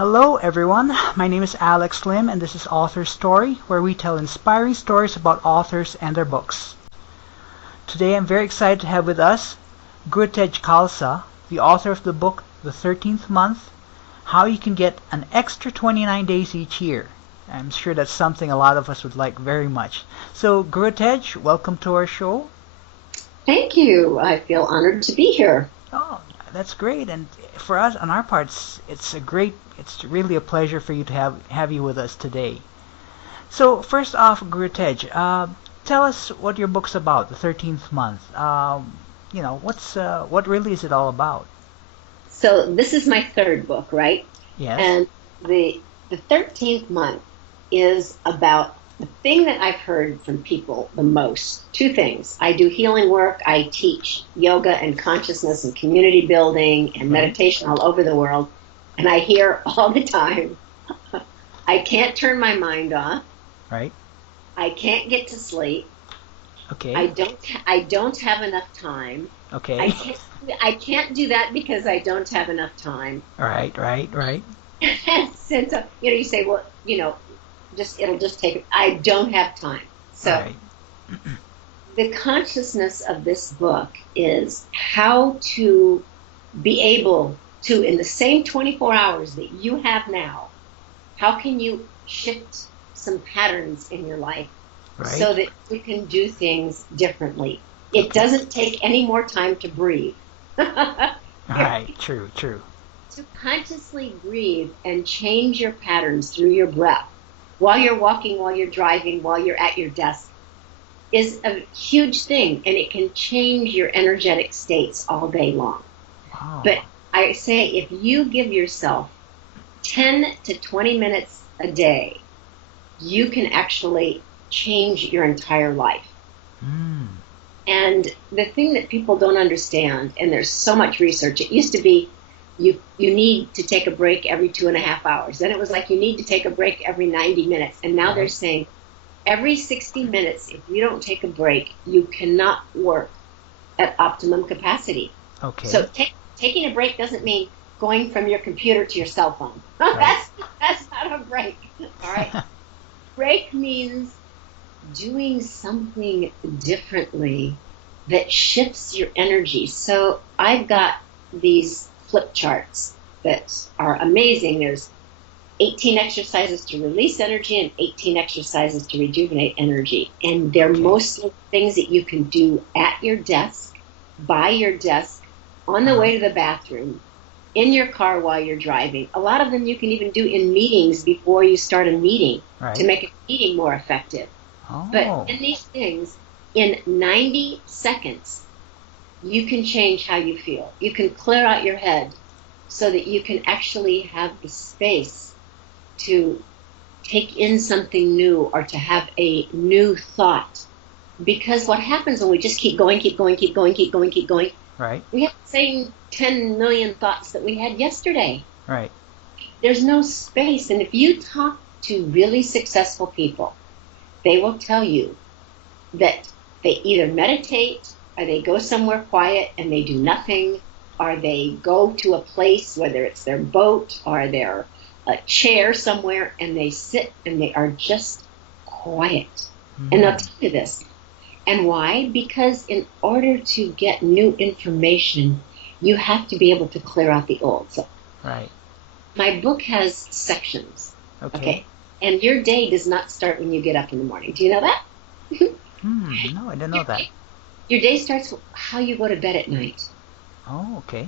Hello everyone, my name is Alex Lim and this is AuthorStory, where we tell inspiring stories about authors and their books. Today I'm very excited to have with us Gurutej Khalsa, the author of the book The 13th Month, How You Can Get an Extra 29 Days Each Year. I'm sure that's something a lot of us would like very much. So Gurutej, welcome to our show. Thank you. I feel honored to be here. Oh, that's great. And for us, on our parts, it's really a pleasure for you to have you with us today. So first off, Gurutej, tell us what your book's about, The 13th Month. What really is it all about? So this is my third book, right? Yes. And the 13th month is about the thing that I've heard from people the most. Two things. I do healing work. I teach yoga and consciousness and community building and meditation all over the world. And I hear all the time, I can't turn my mind off. Right. I can't get to sleep. Okay. I don't have enough time. Okay. I can't do that because I don't have enough time. Right. Since you say, well, it'll just take. I don't have time. So right. The consciousness of this book is how to be able to, in the same 24 hours that you have now, how can you shift some patterns in your life so that you can do things differently. It doesn't take any more time to breathe. Right, true. To consciously breathe and change your patterns through your breath while you're walking, while you're driving, while you're at your desk is a huge thing, and it can change your energetic states all day long. Wow. But I say if you give yourself 10 to 20 minutes a day, you can actually change your entire life. And the thing that people don't understand, and there's so much research, it used to be you need to take a break every 2.5 hours. Then it was like you need to take a break every 90 minutes. And now they're saying every 60 minutes, if you don't take a break, you cannot work at optimum capacity. Okay. So taking a break doesn't mean going from your computer to your cell phone. That's not a break. All right. Break means doing something differently that shifts your energy. So I've got these flip charts that are amazing. There's 18 exercises to release energy and 18 exercises to rejuvenate energy. And they're mostly things that you can do at your desk, by your desk, on the way to the bathroom, in your car while you're driving. A lot of them you can even do in meetings before you start a meeting to make a meeting more effective. But in these things, in 90 seconds, you can change how you feel. You can clear out your head so that you can actually have the space to take in something new or to have a new thought. Because what happens when we just keep going, right. we have the same 10 million thoughts that we had yesterday. Right. There's no space. And if you talk to really successful people, they will tell you that they either meditate or they go somewhere quiet and they do nothing, or they go to a place, whether it's their boat or their chair somewhere, and they sit and they are just quiet. And they'll tell you this. And why? Because in order to get new information, you have to be able to clear out the old. So my book has sections. Okay. And your day does not start when you get up in the morning. Do you know that? No, I didn't know that. Your day starts with how you go to bed at night. Oh, okay.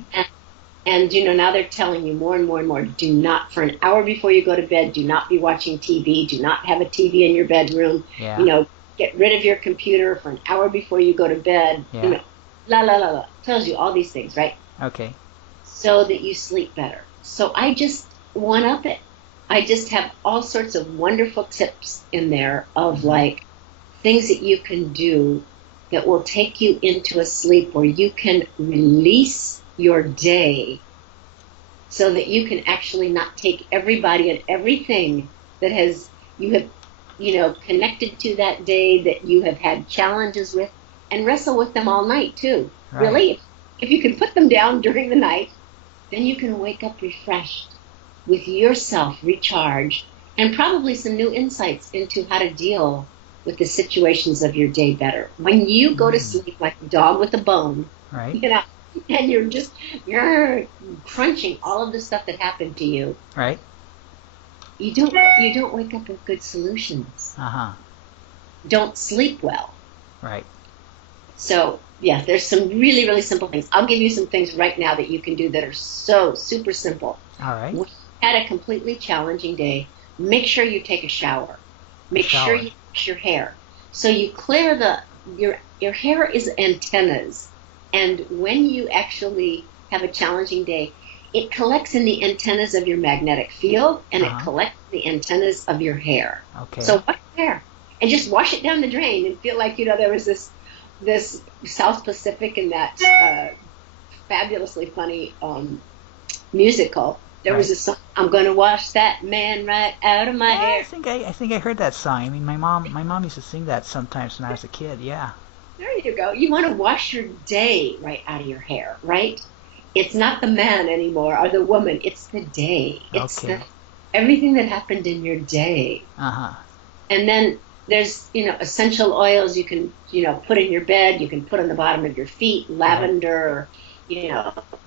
And now they're telling you more and more, do not, for an hour before you go to bed, do not be watching TV. Do not have a TV in your bedroom. Yeah. Get rid of your computer for an hour before you go to bed. Yeah. Tells you all these things, right? Okay. So that you sleep better. So I just one up it. I just have all sorts of wonderful tips in there of like things that you can do that will take you into a sleep where you can release your day so that you can actually not take everybody and everything that you have connected to that day, that you have had challenges with, and wrestle with them all night too. Really, if you can put them down during the night, then you can wake up refreshed. with yourself recharged and probably some new insights into how to deal with the situations of your day better. When you go to sleep like a dog with a bone, Right. you know, and you're crunching all of the stuff that happened to you, Right. you don't wake up with good solutions. Don't sleep well. Right. So yeah, there's some really, really simple things. I'll give you some things right now that you can do that are so super simple. All right. When you had a completely challenging day, make sure you take a shower. Make sure you wash your hair. So you clear your hair is antennas. And when you actually have a challenging day, it collects in the antennas of your magnetic field, and it collects the antennas of your hair. Okay. So wash your hair and just wash it down the drain and feel like, there was this South Pacific in that fabulously funny musical. There was a song, I'm going to wash that man right out of my hair. I think I heard that song. I mean, my mom used to sing that sometimes when I was a kid. Yeah. There you go. You want to wash your day right out of your hair, right? It's not the man anymore or the woman. It's the day. It's everything that happened in your day. And then there's, essential oils you can, put in your bed. You can put on the bottom of your feet, lavender,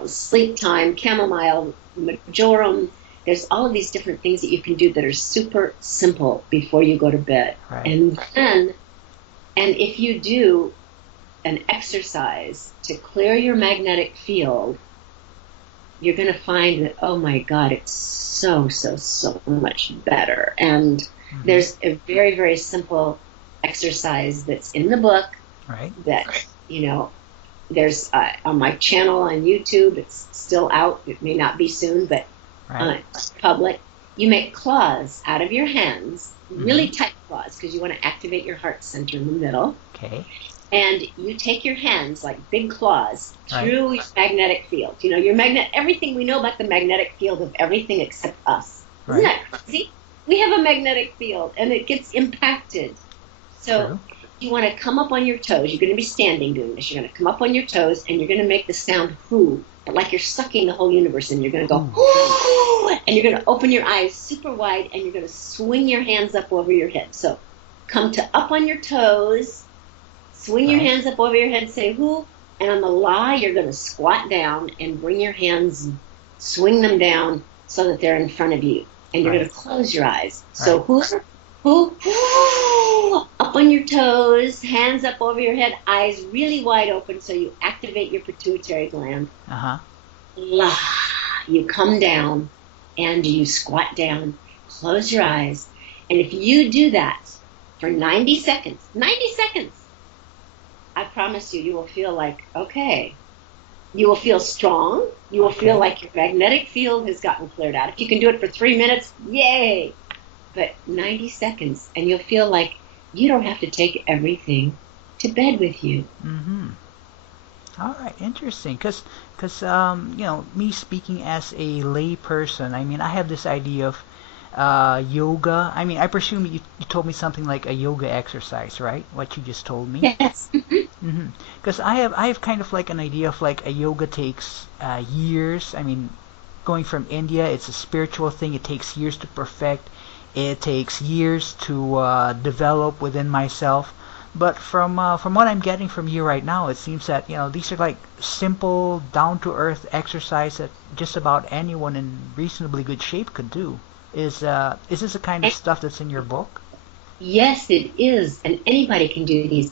sleep time, chamomile, marjoram. There's all of these different things that you can do that are super simple before you go to bed. Right. And if you do an exercise to clear your magnetic field, you're going to find that, oh my God, it's so much better. And there's a very, very simple exercise that's in the book that, there's on my channel on YouTube. It's still out. It may not be soon, but it's public. You make claws out of your hands, really tight claws, because you want to activate your heart center in the middle. Okay. And you take your hands like big claws through your magnetic field. Everything we know about the magnetic field of everything except us. Isn't that crazy? We have a magnetic field, and it gets impacted. So you want to come up on your toes. You're going to be standing doing this. You're going to come up on your toes, and you're going to make the sound whoo, but like you're sucking the whole universe in. You're going to go whoo, and you're going to open your eyes super wide, and you're going to swing your hands up over your head. So come to up on your toes, swing your hands up over your head, say whoo, and on the la, you're going to squat down and bring your hands, swing them down so that they're in front of you. And you're going to close your eyes. So whoo, up on your toes, hands up over your head, eyes really wide open so you activate your pituitary gland. La, you come down and you squat down, close your eyes. And if you do that for 90 seconds, I promise you will feel like, okay. You will feel strong. You will feel like your magnetic field has gotten cleared out. If you can do it for 3 minutes, yay! But 90 seconds, and you'll feel like you don't have to take everything to bed with you. All right, interesting. Because me speaking as a lay person, I mean, I have this idea of yoga. I mean, I presume you told me something like a yoga exercise, right? What you just told me. Yes. Because I have kind of like an idea of like a yoga takes years. I mean, going from India, it's a spiritual thing. It takes years to perfect. It takes years to develop within myself. But from what I'm getting from you right now, it seems that these are like simple, down to earth exercise that just about anyone in reasonably good shape could do. Is this the kind of stuff that's in your book? Yes, it is, and anybody can do these.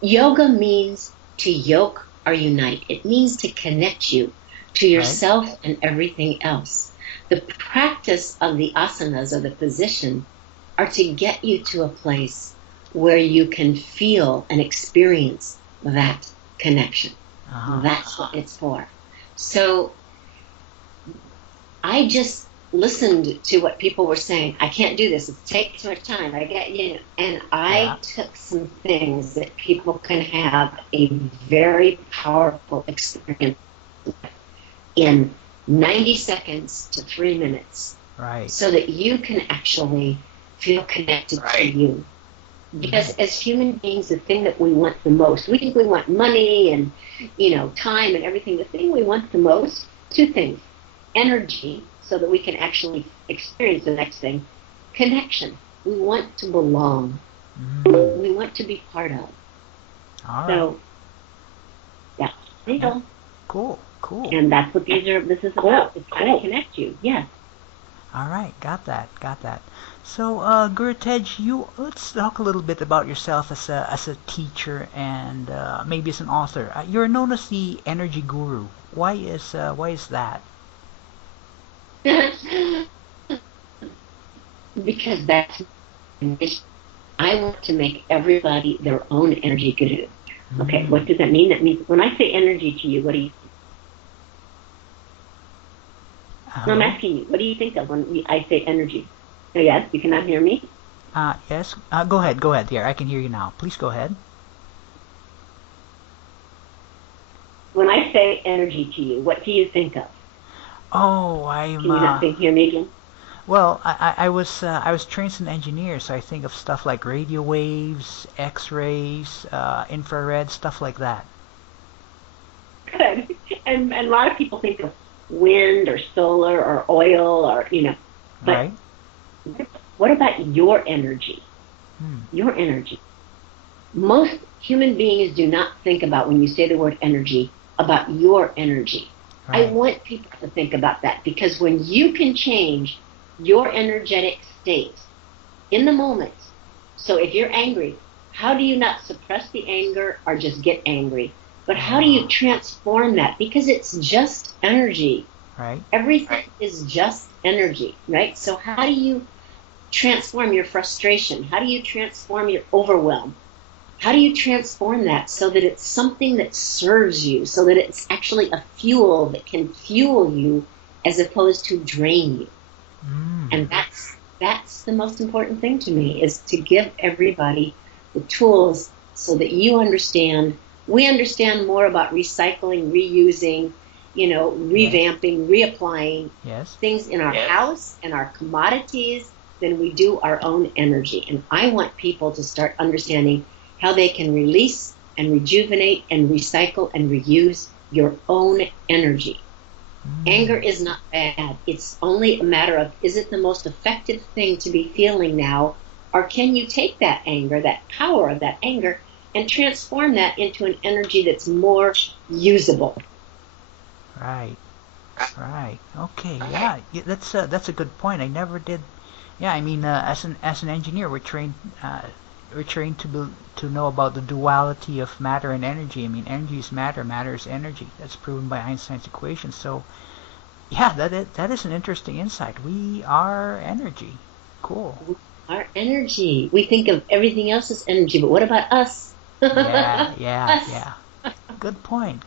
Yoga means to yoke or unite. It means to connect you to yourself and everything else. The practice of the asanas or the position are to get you to a place where you can feel and experience that connection. That's what it's for. So I just listened to what people were saying. I can't do this. It takes too much time. And I took some things that people can have a very powerful experience in 90 seconds to 3 minutes. So that you can actually feel connected to you. Because as human beings, the thing that we want the most, we think we want money and, time and everything. The thing we want the most, two things: energy so that we can actually experience the next thing. Connection. We want to belong. We want to be part of. All right. So, yeah. There you go. Cool. And that's what this is about. It's how to connect you. Yes. All right, got that. So, Gurutej, let's talk a little bit about yourself as a teacher and maybe as an author. You're known as the energy guru. Why is that? Because that's my mission. I want to make everybody their own energy guru. Okay, what does that mean? That means when I say energy to you, what do you think? No, I'm asking you, what do you think of when I say energy? Oh, yes, you cannot hear me? Yes. Go ahead. There, I can hear you now. Please go ahead. When I say energy to you, what do you think of? Oh, Can you not hear me again? Well, I was trained as an engineer, so I think of stuff like radio waves, X-rays, infrared, stuff like that. Good. And a lot of people think of wind or solar or oil or, But right. What about your energy? Your energy. Most human beings do not think about, when you say the word energy, about your energy. Right. I want people to think about that, because when you can change your energetic state in the moment, so if you're angry, how do you not suppress the anger or just get angry? But how do you transform that? Because it's just energy. Right. Everything is just energy, right? So how do you transform your frustration? How do you transform your overwhelm? How do you transform that so that it's something that serves you, so that it's actually a fuel that can fuel you as opposed to drain you? And that's the most important thing to me, is to give everybody the tools so that you understand. We understand more about recycling, reusing, revamping, reapplying things in our house and our commodities than we do our own energy. And I want people to start understanding how they can release and rejuvenate and recycle and reuse your own energy. Anger is not bad. It's only a matter of, is it the most effective thing to be feeling now? Or can you take that anger, that power of that anger, and transform that into an energy that's more usable? Right. Okay. Yeah. That's a good point. I never did. Yeah. I mean, as an engineer, we're trained to know about the duality of matter and energy. I mean, energy is matter, matter is energy. That's proven by Einstein's equation. So, yeah, that is an interesting insight. We are energy. Cool. Our energy. We think of everything else as energy, but what about us? Yeah. Good point.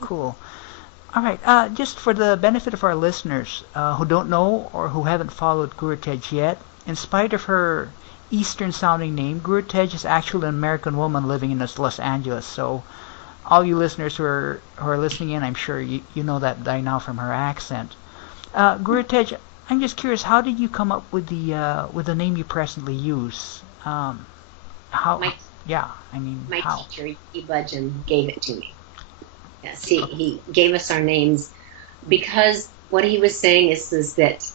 Cool. All right. Just for the benefit of our listeners who don't know or who haven't followed Gurutej yet, in spite of her Eastern-sounding name, Gurutej is actually an American woman living in Los Angeles. So, all you listeners who are listening in, I'm sure you know that by now from her accent. Gurutej, I'm just curious, how did you come up with the name you presently use? How? My how? teacher, E. Budgeon, gave it to me. Yes, he gave us our names because what he was saying is that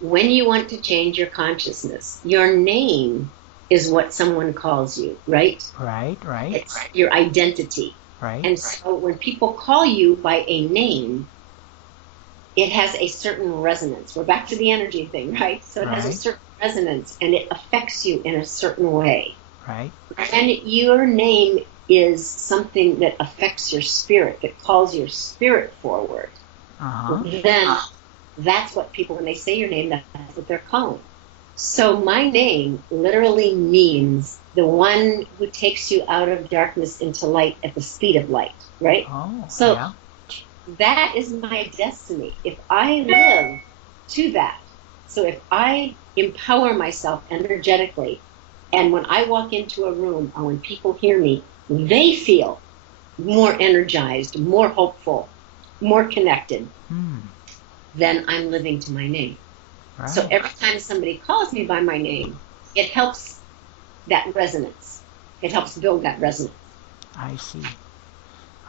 when you want to change your consciousness, your name is what someone calls you, right? Right. It's your identity. Right. And so when people call you by a name, it has a certain resonance. We're back to the energy thing, right? So it has a certain resonance, and it affects you in a certain way. Right. And your name is something that affects your spirit, that calls your spirit forward. Then that's what people, when they say your name, that's what they're calling. So my name literally means the one who takes you out of darkness into light at the speed of light, right? That is my destiny. If I live to that, so if I empower myself energetically, and when I walk into a room or when people hear me, they feel more energized, more hopeful, more connected, then I'm living to my name. Right. So every time somebody calls me by my name, it helps that resonance. It helps build that resonance. I see.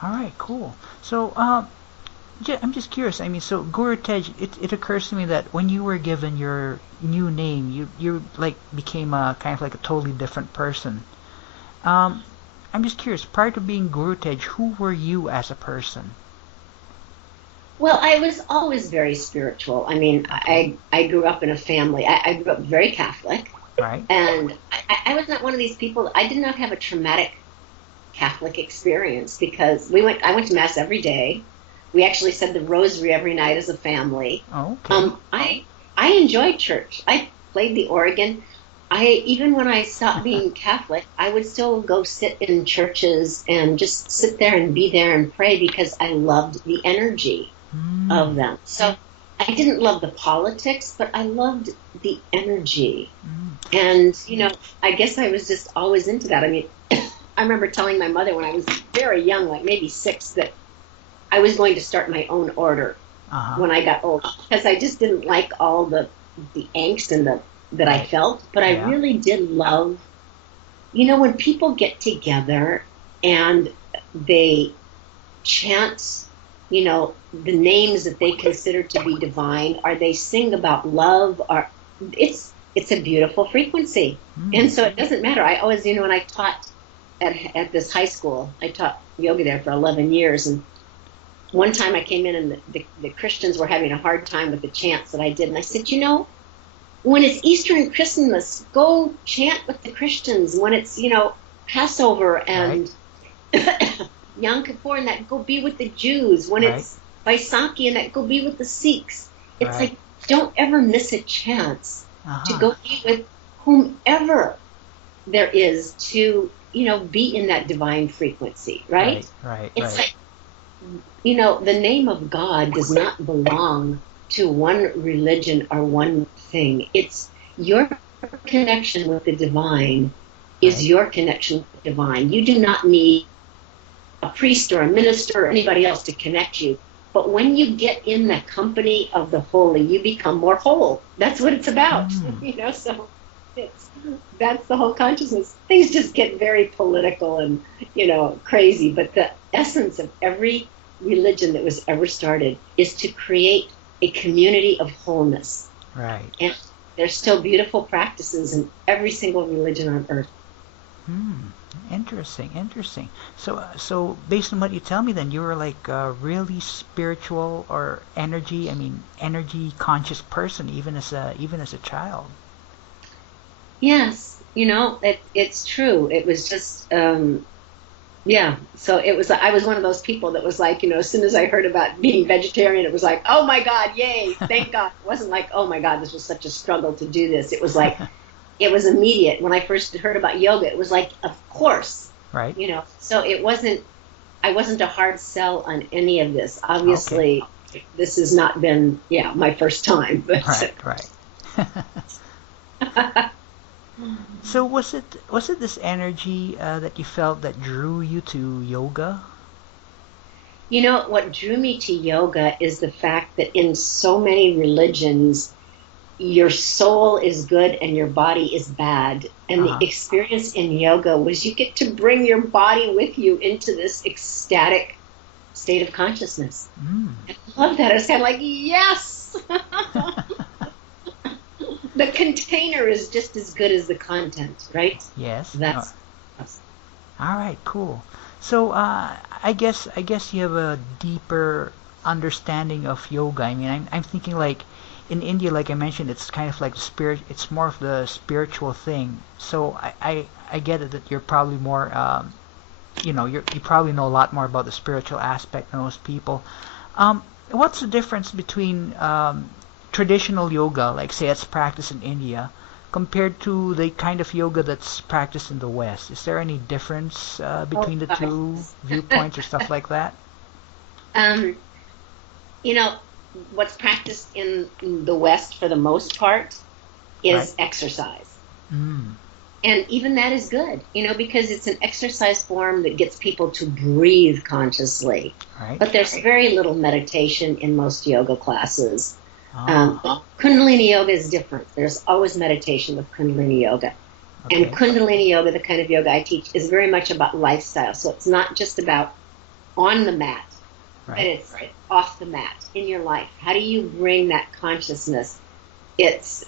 All right, cool. So I'm just curious. I mean, so Gurutej, it occurs to me that when you were given your new name, you like became a kind of like a totally different person. Um, I'm just curious. Prior to being Gurutej, who were you as a person? Well, I was always very spiritual. I mean, I grew up in a family. I grew up very Catholic, Right. and I was not one of these people. I did not have a traumatic Catholic experience because I went to mass every day. We actually said the rosary every night as a family. Oh, okay. I enjoyed church. I played the organ. Even when I stopped being Catholic, I would still go sit in churches and just sit there and be there and pray because I loved the energy of Mm, them. So I didn't love the politics, but I loved the energy. mm, And, I guess I was just always into that. I mean, I remember telling my mother when I was very young, like maybe 6, that I was going to start my own order uh-huh. when I got old because I just didn't like all the angst and that I Right. felt. But I Yeah. really did love, when people get together and they chant, the names that they consider to be divine, or they sing about love, or it's a beautiful frequency. And Mm, so it doesn't matter. I always, when I taught at this high school, I taught yoga there for 11 years, and one time I came in and the Christians were having a hard time with the chants that I did, and I said, when it's Easter and Christmas, go chant with the Christians. When it's, Passover right. and Yom Kippur and that, go be with the Jews. When Right. it's Vaisakhi and that, go be with the Sikhs. It's Right. like, don't ever miss a chance to Uh-huh. go be with whomever there is to, be in that divine frequency, right? Right. Right. It's Right. like, the name of God does not belong to one religion or one thing. It's your connection with the divine is Right. your connection with the divine. You do not need a priest or a minister or anybody else to connect you. But when you get in the company of the holy, you become more whole. That's what it's about, Mm, so that's the whole consciousness. Things just get very political and, crazy. But the essence of every religion that was ever started is to create a community of wholeness. right. And there's still beautiful practices in every single religion on earth. Hmm. Interesting. Interesting. So based on what you tell me, then you were like a really spiritual or energy. I mean, energy conscious person, even as a child. Yes, it's true. It was just, yeah. So I was one of those people that was like, as soon as I heard about being vegetarian, it was like, oh my God, yay, thank God. It wasn't like, oh my God, this was such a struggle to do this. It was like, it was immediate. When I first heard about yoga, it was like, of course, Right. So I wasn't a hard sell on any of this. Okay. Obviously, this has not been, my first time, Right. but Right. So was it this energy that you felt that drew you to yoga? What drew me to yoga is the fact that in so many religions, your soul is good and your body is bad. And the Uh-huh. experience in yoga was you get to bring your body with you into this ecstatic state of consciousness. Mm. I love that. I was kind of like, yes! The container is just as good as the content, right? Yes. That's All right. Cool. So I guess you have a deeper understanding of yoga. I mean, I'm thinking like in India, like I mentioned, it's kind of like spirit. It's more of the spiritual thing. So I get it that you're probably more you probably know a lot more about the spiritual aspect than most people. What's the difference between traditional yoga, like say it's practiced in India, compared to the kind of yoga that's practiced in the West? Is there any difference oh between the two gosh. viewpoints or stuff like that? um, you know, what's practiced in the West for the most part Right. is exercise. Mm. And even that is good, because it's an exercise form that gets people to breathe consciously. Right. But there's very little meditation in most yoga classes. Ah. Kundalini yoga is different. There's always meditation with Kundalini yoga. And Okay. Kundalini yoga, the kind of yoga I teach, is very much about lifestyle. So it's not just about on the mat. but Right. it's off the mat in your life. How do you bring that consciousness? It's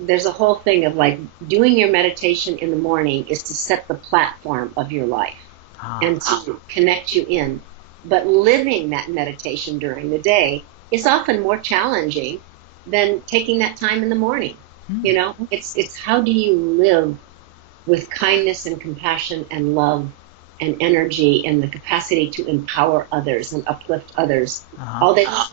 there's a whole thing of like doing your meditation in the morning is to set the platform of your life and to connect you in. But living that meditation during the day is often more challenging than taking that time in the morning. You know, it's how do you live with kindness and compassion and love and energy and the capacity to empower others and uplift others all day long,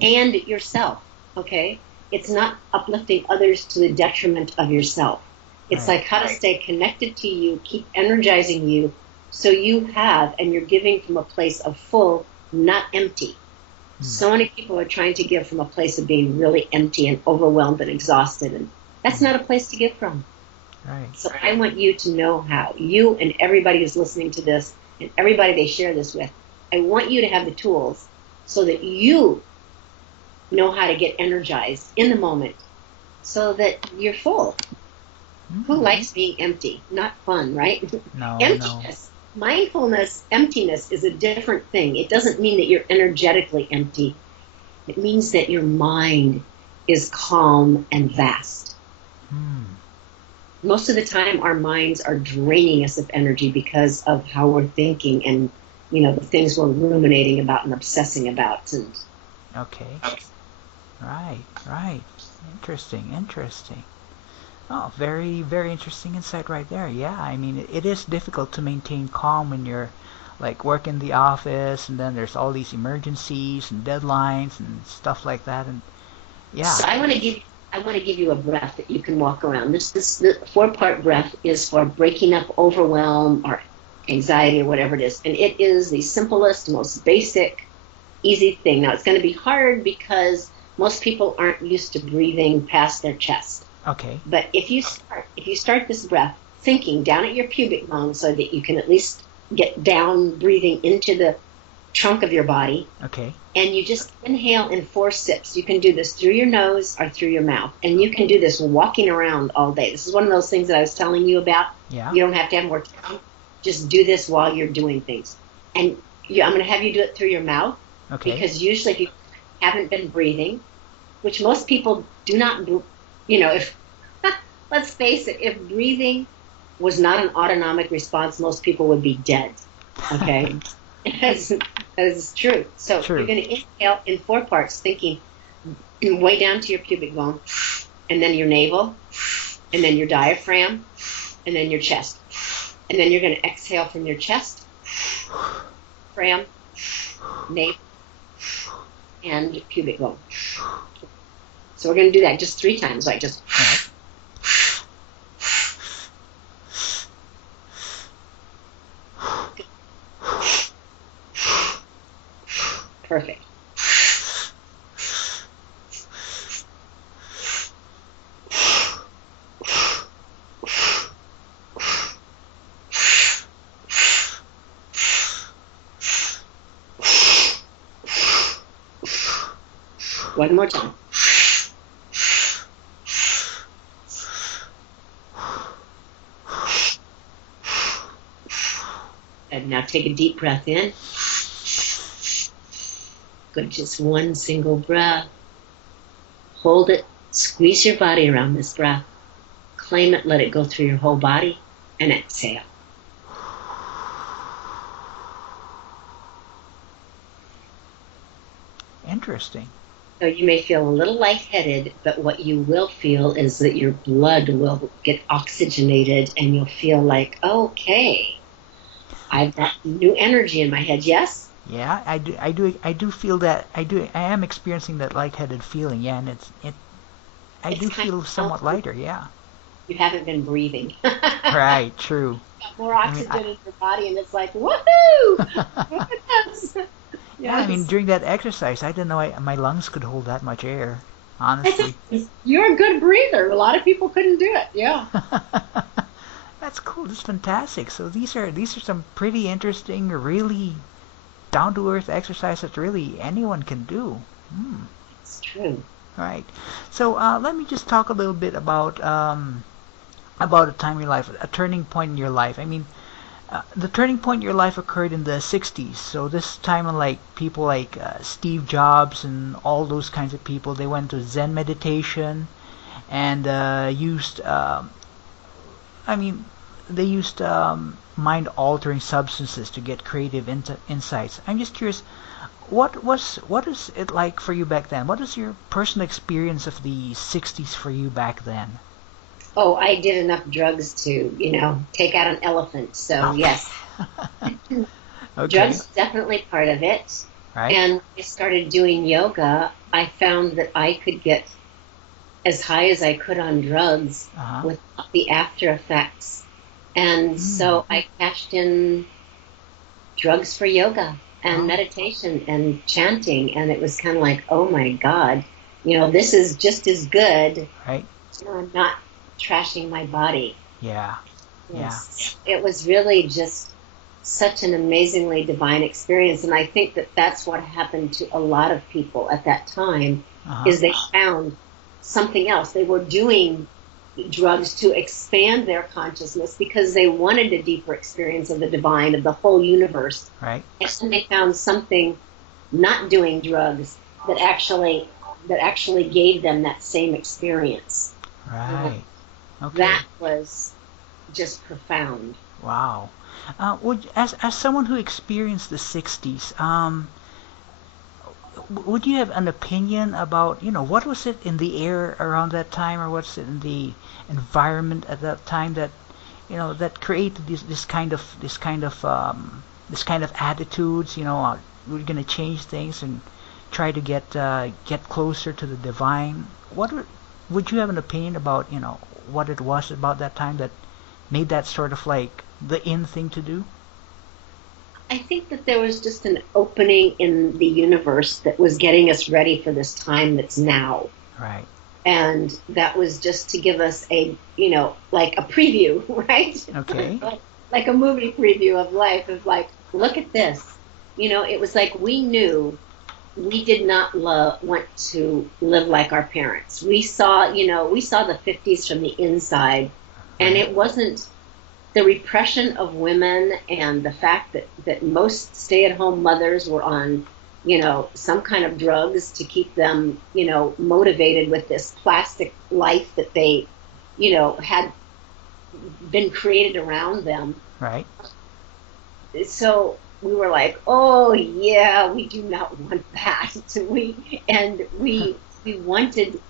and yourself. Okay, it's not uplifting others to the detriment of yourself. It's like how to stay connected to you, keep energizing you, so you have, and you're giving from a place of full, not empty. So many people are trying to give from a place of being really empty and overwhelmed and exhausted, and that's not a place to give from. Right. So I want you to know how, you and everybody who's listening to this, and everybody they share this with, I want you to have the tools so that you know how to get energized in the moment so that you're full. Who likes being empty? Not fun, right? No, Emptiness. Mindfulness, emptiness is a different thing. It doesn't mean that you're energetically empty. It means that your mind is calm and vast. Most of the time our minds are draining us of energy because of how we're thinking and, you know, the things we're ruminating about and obsessing about. And Okay. Right. Interesting. Oh, very, very interesting insight right there. Yeah, I mean, it is difficult to maintain calm when you're like work in the office and then there's all these emergencies and deadlines and stuff like that. And yeah. So I want to give you a breath that you can walk around. The 4-part breath is for breaking up overwhelm or anxiety or whatever it is. And it is the simplest, most basic, easy thing. Now, it's going to be hard because most people aren't used to breathing past their chest. Okay. But if you start this breath thinking down at your pubic bone so that you can at least get down breathing into the trunk of your body. Okay. And you just inhale in 4 sips. You can do this through your nose or through your mouth. And you can do this walking around all day. This is one of those things that I was telling you about. Yeah. You don't have to have more time. Just do this while you're doing things. And I'm going to have you do it through your mouth. Okay. Because usually if you haven't been breathing, which most people do not, you know, if, let's face it, if breathing was not an autonomic response, most people would be dead. Okay? That is true. So you're going to inhale in 4 parts, thinking way down to your pubic bone, and then your navel, and then your diaphragm, and then your chest. And then you're going to exhale from your chest, diaphragm, navel, and pubic bone. So we're going to do that just 3 times, like just. Perfect. One more time. And now take a deep breath in. Good, just one single breath. Hold it. Squeeze your body around this breath. Claim it. Let it go through your whole body. And exhale. Interesting. So you may feel a little lightheaded, but what you will feel is that your blood will get oxygenated and you'll feel like, okay, I've got new energy in my head. Yes? Yeah, I do feel that. I am experiencing that lightheaded feeling. Yeah, and I do feel somewhat lighter. Yeah. You haven't been breathing. Right. True. Got more oxygen in your body, and it's like, woohoo! Look at this. Yeah, I mean, during that exercise, I didn't know my lungs could hold that much air. Honestly. You're a good breather. A lot of people couldn't do it. Yeah. That's cool. That's fantastic. So these are some pretty interesting, really down-to-earth exercise that really anyone can do. It's true. Right. So let me just talk a little bit about a time in your life, a turning point in your life. I mean, The turning point in your life occurred in the 60s. So this time when like people like Steve Jobs and all those kinds of people, they went to Zen meditation and used, I mean, they used mind-altering substances to get creative insights. I'm just curious, what is it like for you back then? What is your personal experience of the 60s for you back then? Oh, I did enough drugs to, take out an elephant. So Okay. yes, Okay. drugs definitely part of it. Right. And when I started doing yoga, I found that I could get as high as I could on drugs Uh-huh. without the after effects. And Mm. so I cashed in drugs for yoga and Oh, meditation and chanting. And it was kind of like, oh my God, this is just as good. right. I'm not trashing my body. Yeah. Yeah. Yes. It was really just such an amazingly divine experience. And I think that that's what happened to a lot of people at that time Uh-huh. is they found something else. They were doing drugs to expand their consciousness because they wanted a deeper experience of the divine, of the whole universe. Right. And then they found something not doing drugs that actually gave them that same experience. Right. Okay. That was just profound. Wow. As someone who experienced the 60s, would you have an opinion about, what was it in the air around that time, or what's it in the environment at that time that, that created this kind of attitudes, we're gonna change things and try to get closer to the divine. Would you have an opinion about, what it was about that time that made that sort of like the in thing to do? I think that there was just an opening in the universe that was getting us ready for this time that's now. Right. And that was just to give us like a preview, right? Okay. Like a movie preview of life, of like, look at this. It was like we knew we did not want to live like our parents. We saw the 50s from the inside, and Right. it wasn't the repression of women and the fact that most stay-at-home mothers were on, some kind of drugs to keep them, motivated with this plastic life that they, had been created around them. Right. So we were like, oh yeah, we do not want that. We wanted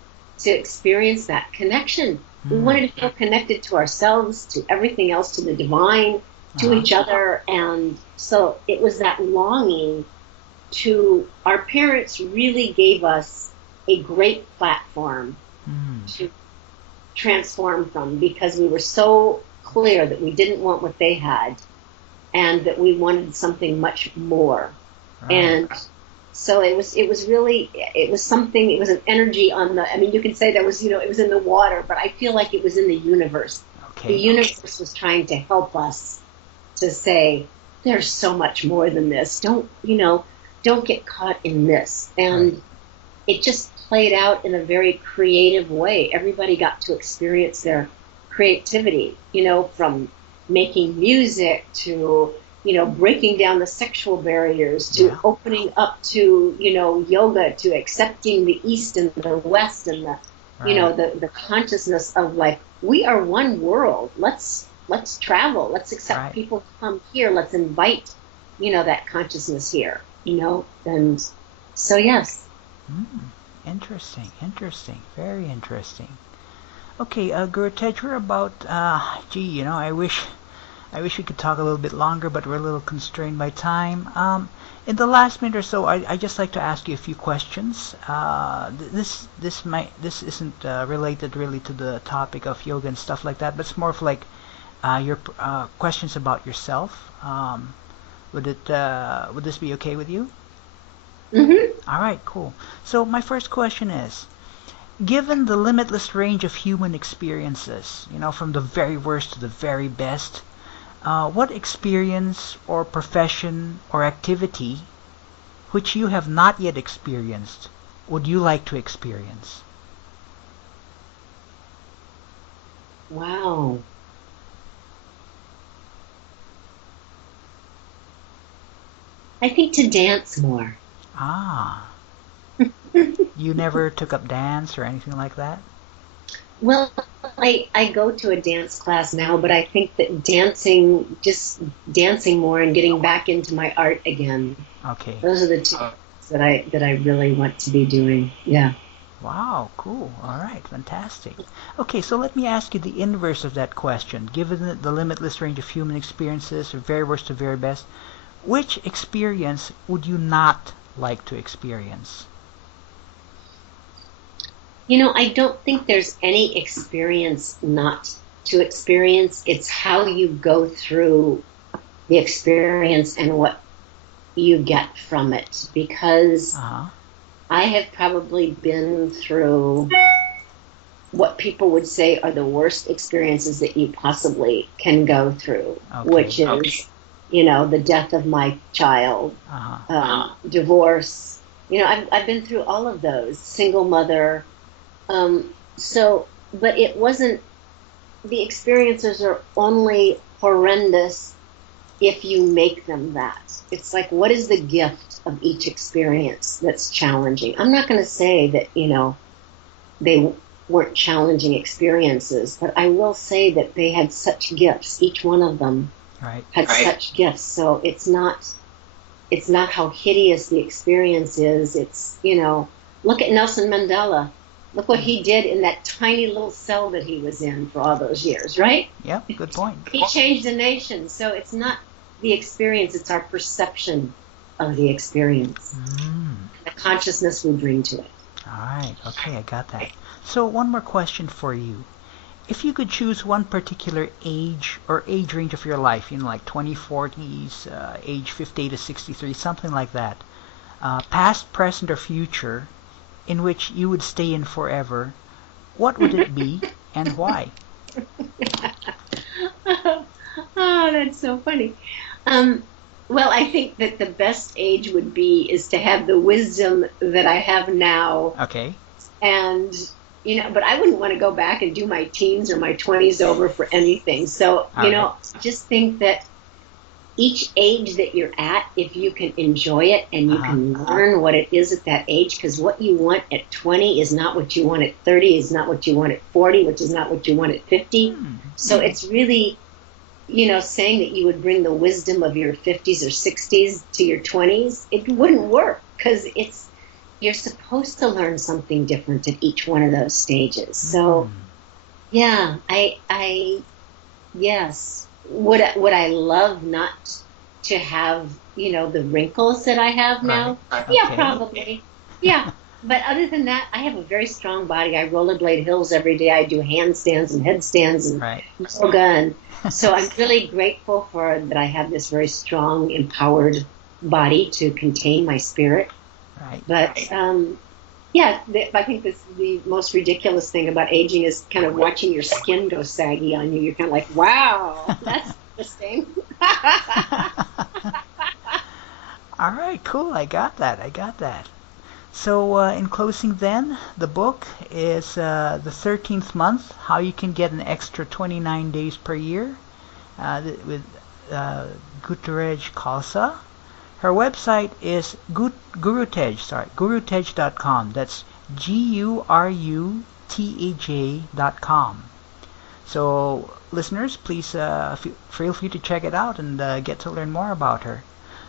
to experience that connection. We Mm. wanted to feel connected to ourselves, to everything else, to the divine, to Uh-huh. each other. And so it was that longing to, our parents really gave us a great platform Mm. to transform from, because we were so clear that we didn't want what they had and that we wanted something much more. Right. And so it was an energy on the, I mean, you can say there was, it was in the water, but I feel like it was in the universe. The Okay. universe was trying to help us to say, there's so much more than this. Don't get caught in this. Right. And it just played out in a very creative way. Everybody got to experience their creativity, from making music to, breaking down the sexual barriers, to Yeah. opening up to, yoga, to accepting the East and the West, and Right. the consciousness of like, we are one world. Let's travel. Let's accept Right. people to come here. Let's invite, that consciousness here, and so yes. Mm. Interesting. Interesting. Very interesting. Okay, Gurutej, we're about. I wish we could talk a little bit longer, but we're a little constrained by time. In the last minute or so, I just like to ask you a few questions. This isn't related really to the topic of yoga and stuff like that, but it's more of like your questions about yourself. Would this be okay with you? Hmm. All right, cool. So my first question is, given the limitless range of human experiences, from the very worst to the very best, what experience or profession or activity which you have not yet experienced would you like to experience? Wow. I think to dance more. Ah. You never took up dance or anything like that? Well, I go to a dance class now, but I think that dancing, just dancing more and getting back into my art again. Okay. Those are the two that I really want to be doing. Yeah. Wow, cool. All right, fantastic. Okay, so let me ask you the inverse of that question. Given the limitless range of human experiences, from very worst to very best, which experience would you not like to experience? I don't think there's any experience not to experience. It's how you go through the experience and what you get from it. Because I have probably been through what people would say are the worst experiences that you possibly can go through, which is, the death of my child, divorce. I've been through all of those, single mother. But it wasn't, the experiences are only horrendous if you make them that. It's like, what is the gift of each experience that's challenging? I'm not going to say that, they weren't challenging experiences, but I will say that they had such gifts. Each one of them had such gifts. So it's not how hideous the experience is. It's, look at Nelson Mandela. Look what he did in that tiny little cell that he was in for all those years, right? Yeah, good point. He changed a nation. So it's not the experience, it's our perception of the experience. The consciousness we bring to it. All right, okay, I got that. So one more question for you. If you could choose one particular age or age range of your life, like 2040s, age 50 to 63, something like that, past, present, or future, in which you would stay in forever, what would it be and why? Oh, that's so funny. Well, I think that the best age is to have the wisdom that I have now. Okay. And, but I wouldn't want to go back and do my teens or my 20s over for anything. So, just think that each age that you're at, if you can enjoy it and you can learn what it is at that age, because what you want at 20 is not what you want at 30, is not what you want at 40, which is not what you want at 50. So it's really, saying that you would bring the wisdom of your 50s or 60s to your 20s, it wouldn't work, because you're supposed to learn something different at each one of those stages. So, yeah, yes. Would I love not to have, the wrinkles that I have now? Yeah, probably. Yeah. But other than that, I have a very strong body. I rollerblade hills every day. I do handstands and headstands and yoga. And so I'm really grateful that I have this very strong, empowered body to contain my spirit. But, yeah, I think the most ridiculous thing about aging is kind of watching your skin go saggy on you. You're kind of like, wow, that's interesting. All right, cool. I got that. So in closing then, the book is The 13th Month, How You Can Get an Extra 29 Days Per Year with Gurutej Khalsa. Her website is Gurutej.com. That's Gurutej.com. So, listeners, please feel free to check it out and get to learn more about her.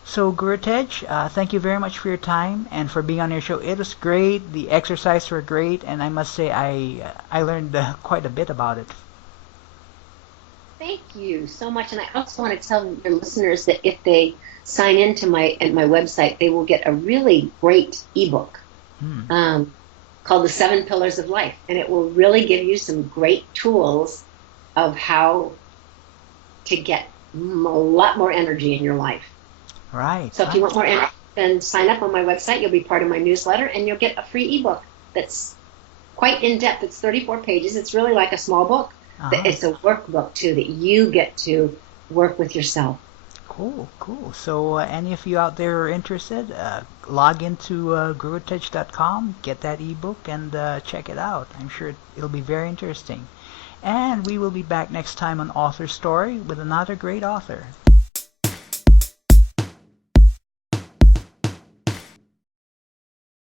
So, Gurutej, thank you very much for your time and for being on your show. It was great. The exercises were great, and I must say I learned quite a bit about it. Thank you so much. And I also want to tell your listeners that if they sign into my website, they will get a really great ebook called The 7 Pillars of Life. And it will really give you some great tools of how to get a lot more energy in your life. Right. So if you want more energy, then sign up on my website. You'll be part of my newsletter, and you'll get a free ebook that's quite in-depth. It's 34 pages. It's really like a small book. It's a workbook, too, that you get to work with yourself. Cool. So any of you out there are interested, log into Gurutej.com, get that ebook, and check it out. I'm sure it'll be very interesting. And we will be back next time on Author Story with another great author.